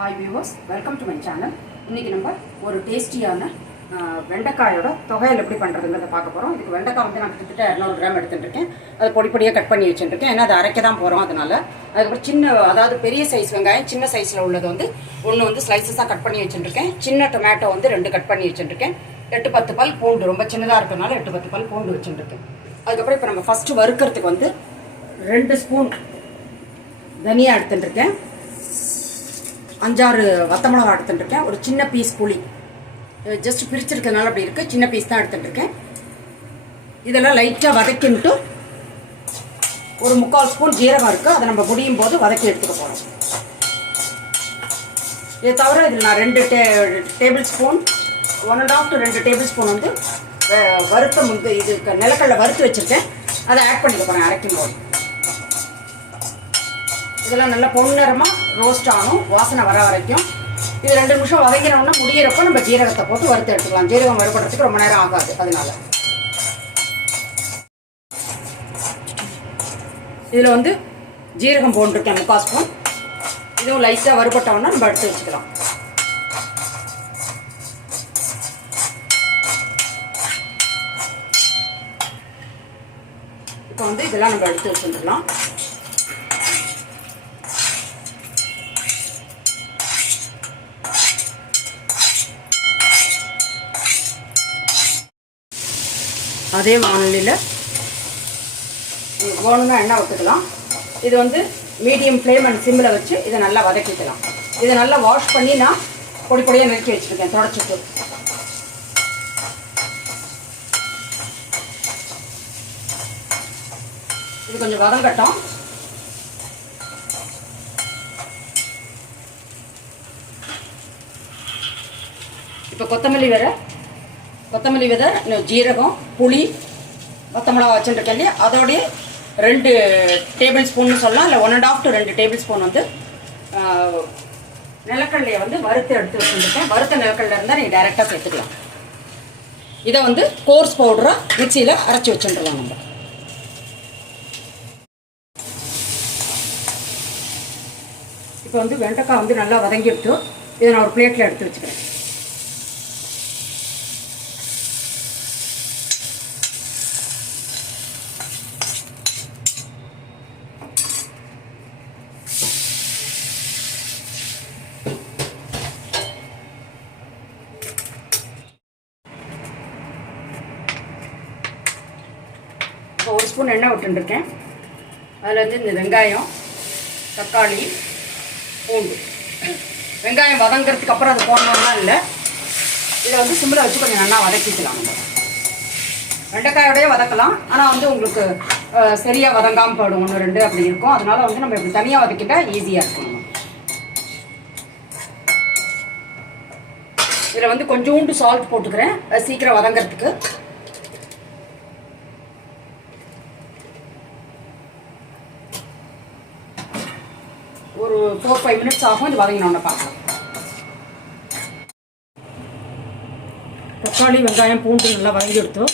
Hi viewers, welcome to my channel. இன்றைக்கி நம்ம ஒரு டேஸ்டியான வெண்டைக்காயோட தொகையில் எப்படி பண்ணுறதுங்கிறத பார்க்க போகிறோம். இதுக்கு வெண்டைக்காய் வந்து நான் கிட்டத்தட்ட 200 கிராம் எடுத்துட்டுருக்கேன். அது பொடிப்பொடியாக கட் பண்ணி வச்சுட்டுருக்கேன். ஏன்னா அதை அரைக்க தான் போகிறோம். அதுக்கப்புறம் சின்ன, அதாவது பெரிய சைஸ் வெங்காயம், சின்ன சைஸில் உள்ளது வந்து ஒன்று வந்து ஸ்லைசஸாக கட் பண்ணி வச்சுட்டுருக்கேன். சின்ன டொமேட்டோ வந்து 2 கட் பண்ணி வச்சுட்டுருக்கேன். 8-10 பல் பூண்டு, ரொம்ப சின்னதாக இருக்கிறதுனால 8-10 பல் பூண்டு வச்சுட்டுருக்கேன். அதுக்கப்புறம் இப்போ நம்ம ஃபஸ்ட்டு வறுக்கிறதுக்கு வந்து 2 ஸ்பூன் தனியாக எடுத்துட்டுருக்கேன். 5-6 வத்தமிளகா எடுத்துட்டுருக்கேன். ஒரு சின்ன பீஸ் புளி, ஜஸ்ட் பிரிச்சிருக்கிறதுனால அப்படி இருக்குது, சின்ன பீஸ் தான் எடுத்துட்டுருக்கேன். இதெல்லாம் லைட்டாக வதக்கின்ட்டு ஒரு 3/4 ஸ்பூன் ஜீரகம் இருக்குது, அதை நம்ம முடியும் போது வதக்கி எடுத்துக்க போகிறோம். இதை தவிர இதில் நான் 2 table spoon 1.5 to 2 table spoon வந்து வறுத்த இது நிலக்கடலை வறுத்து வச்சுருக்கேன். அதை ஆட் பண்ணிக்க போகிறேன் அரைக்கும் போது. இதெல்லாம் நல்லா பொன்னிறமாக ரோஸ்ட் ஆகணும், வாசனை வர வரைக்கும். இது 2 நிமிஷம் வதங்கினோம்னா முடிகிறப்போ நம்ம ஜீரகத்தை போட்டு வறுத்து எடுத்துக்கலாம். ஜீரகம் வறுபடுறதுக்கு ரொம்ப நேரம் ஆகாது. அதனால இதில் வந்து ஜீரகம் போட்டுருக்கேன் 3/4 ஸ்பூன். இதுவும் லைட்டாக வறுபட்டோம்னா நம்ம எடுத்து வச்சுக்கலாம். இப்போ வந்து இதெல்லாம் நம்ம எடுத்து வச்சுக்கலாம். அதே வானலியில் வேணும்னா எண்ணெய் ஊற்றிக்கலாம். இது வந்து மீடியம் ஃப்ளேம் அண்ட் சிம்மில் வச்சு இதை நல்லா வதக்கிக்கலாம். இதை நல்லா வாஷ் பண்ணி நான் பொடி பொடியாக நறுக்கி வச்சுருக்கேன், தொடச்சிட்டு. இது கொஞ்சம் வதங்கட்டும். இப்போ கொத்தமல்லி விதை, ஜீரகம், புளி, வத்தமிளகா வச்சுருக்கேன் இல்லையா, அதோடைய 2 டேபிள் ஸ்பூன்னு சொல்லலாம், இல்லை 1.5 to 2 டேபிள் ஸ்பூன் வந்து நிலக்கடலையை வந்து வறுத்து எடுத்து வச்சுருக்கேன். வறுத்த நிலக்கடலை இருந்தால் நீங்கள் டைரெக்டாக சேர்த்துக்கலாம். இதை வந்து கோர்ஸ் பவுடராக மிக்சியில் அரைச்சி வச்சுருக்கலாம். நம்ம இப்போ வந்து வெண்டைக்காய் வந்து நல்லா வதங்கிட்டு இதை நான் ஒரு பிளேட்டில் எடுத்து வச்சுக்கிறேன். இப்போ 1 ஸ்பூன் எண்ணெய் விட்டுருக்கேன். அதில் வந்து இந்த வெங்காயம், தக்காளி, பூண்டு. வெங்காயம் வதங்கிறதுக்கு அப்புறம் அது போடணும்னா இல்லை, இதை வந்து சிம்மில் வச்சு கொஞ்சம் நல்லா வதக்கிக்கலாம். நம்ம வெண்டைக்காயோடய வதக்கலாம், ஆனால் வந்து உங்களுக்கு சரியாக வதங்காமல் போயிடும், 1-2 அப்படி இருக்கும். அதனால வந்து நம்ம இப்படி தனியாக வதக்கிட்டா ஈஸியாக இருக்கும். இதில் வந்து கொஞ்சோண்டு சால்ட் போட்டுக்கிறேன், சீக்கிரம் வதங்கிறதுக்கு. ஒரு 4-5 மினிட்ஸ் ஆகும் இது வதங்கினோன்னு பார்க்கலாம். தக்காளி, வெங்காயம், பூண்டு நல்லா வதங்கி எடுத்தோம்.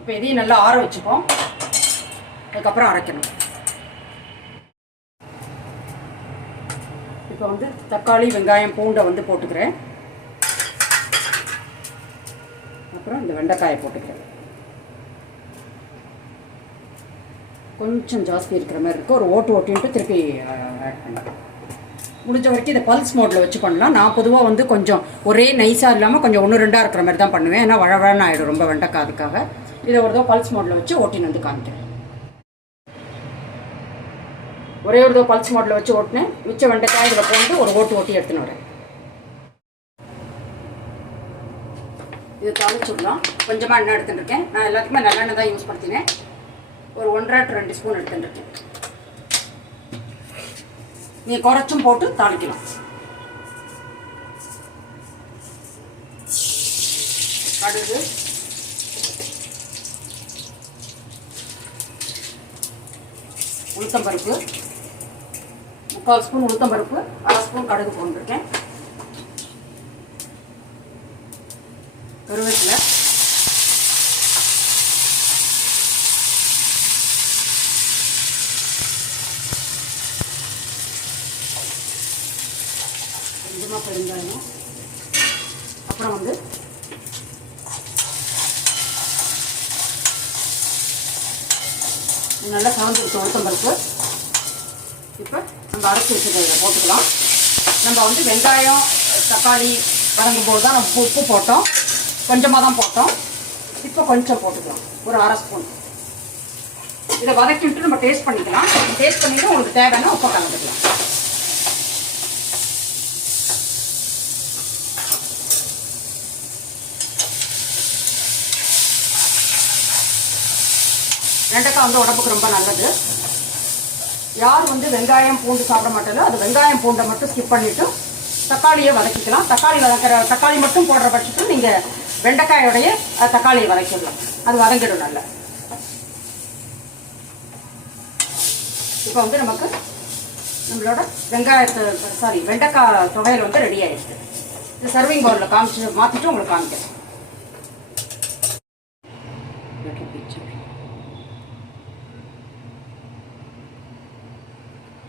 இப்போ இதையும் நல்லா ஆற வச்சுப்போம், அதுக்கப்புறம் அரைக்கணும். இப்போ வந்து தக்காளி, வெங்காயம், பூண்டை வந்து போட்டுக்கிறேன். அப்புறம் இந்த வெண்டைக்காயை போட்டுக்கிறேன். கொஞ்சம் ஜாஸ்தி இருக்கிற மாதிரி இருக்குது, ஒரு ஓட்டின்ட்டு திருப்பி ஆட் பண்ணலாம். முடிஞ்ச வரைக்கும் இதை பல்ஸ் மோடில் வச்சு பண்ணலாம். நான் பொதுவாக வந்து கொஞ்சம் ஒரே நைஸாக இல்லாமல் கொஞ்சம் 1-2 இருக்கிற மாதிரி தான் பண்ணுவேன், ஏன்னா வழவழன்னு ஆகிடும் ரொம்ப வெண்டைக்காய். அதுக்காக இதை ஒரு தடவை பல்ஸ் மோடில் வச்சு ஓட்டின்னு வந்து காமிக்கிறேன். ஒரே ஒரு தடவை பல்ஸ் மோடில் வச்சு ஓட்டினேன். மிச்ச வெண்டைக்காய் இதில் போட்டு ஒரு ஓட்டி எடுத்துன்னு வரேன். இது தாளிச்சுடலாம். கொஞ்சமாக எண்ணெய் எடுத்துட்டுருக்கேன். நான் எல்லாத்துக்குமே நல்லெண்ணெய் தான் யூஸ் படுத்தினேன். ஒரு 1.5 to 2 ஸ்பூன் எடுத்துட்டுருக்கேன். நீங்கள் குறைச்சும் போட்டு தாளிக்கலாம். கடுகு, உளுத்தம்பருப்பு, 3/4 ஸ்பூன் உளுத்தம்பருப்பு, 1/2 ஸ்பூன் கடுகு போட்டுருக்கேன். கருவேப்பிலை, பெருங்காயம், அப்புறம் வந்து நல்லா சவந்துருக்கு உளுத்தம்பருப்பு. இப்போ நம்ம அரைச்சி வச்சுருக்கிறத போட்டுக்கலாம். நம்ம வந்து வெங்காயம் தக்காளி வதங்கும் போது தான் நம்ம உப்பு போட்டோம், கொஞ்சமாக தான் போட்டோம். இப்போ கொஞ்சம் போட்டுக்கலாம், ஒரு அரை ஸ்பூன். இதை வதக்கிட்டு நம்ம டேஸ்ட் பண்ணிக்கலாம். டேஸ்ட் பண்ணிவிட்டு உங்களுக்கு தேவையான உப்பை கலந்துக்கலாம். வெண்டைக்காய் வந்து உடம்புக்கு ரொம்ப நல்லது. யார் வந்து வெங்காயம் பூண்டு சாப்பிட மாட்டாலோ அது வெங்காயம் பூண்டை மட்டும் ஸ்கிப் பண்ணிவிட்டு தக்காளியை வதக்கிக்கலாம். தக்காளி மட்டும் போடுற பட்சத்தில் நீங்கள் வெண்டைக்காயோடைய தக்காளியை வதக்கிடலாம், அது வதங்கிடும் நல்லா. இப்போ வந்து நமக்கு நம்மளோட வெண்டைக்காய் துவையல் வந்து ரெடி ஆகிடுச்சு. இது சர்விங் பவுலில் காமிச்சு மாற்றிட்டு உங்களுக்கு காமிக்கிறேன்.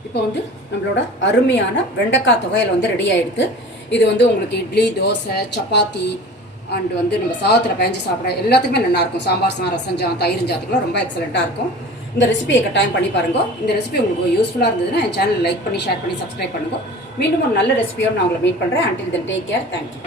இப்போ வந்து நம்மளோட அருமையான வெண்டைக்காய் துவையல் வந்து ரெடி ஆகிடுது. இது வந்து உங்களுக்கு இட்லி, தோசை, சப்பாத்தி அண்ட் வந்து நம்ம சாதத்தில் பயஞ்சு சாப்பிட எல்லாத்துக்குமே நல்லாயிருக்கும். சாம்பார் சாதம், ரசம் சாதம், தயிர் சாதத்துக்குலாம் ரொம்ப எக்ஸலண்ட்டாக இருக்கும். இந்த ரெசிபியை டைம் பண்ணி பாருங்க. இந்த ரெசிபி உங்களுக்கு யூஸ்ஃபுல்லாக இருந்ததுன்னா என் சேனல் லைக் பண்ணி, ஷேர் பண்ணி, சப்ஸ்கிரைப் பண்ணுங்க. மீண்டும் ஒரு நல்ல ரெசிபியோடு நான் உங்களை மீட் பண்ணுறேன். Until then take care. Thank you.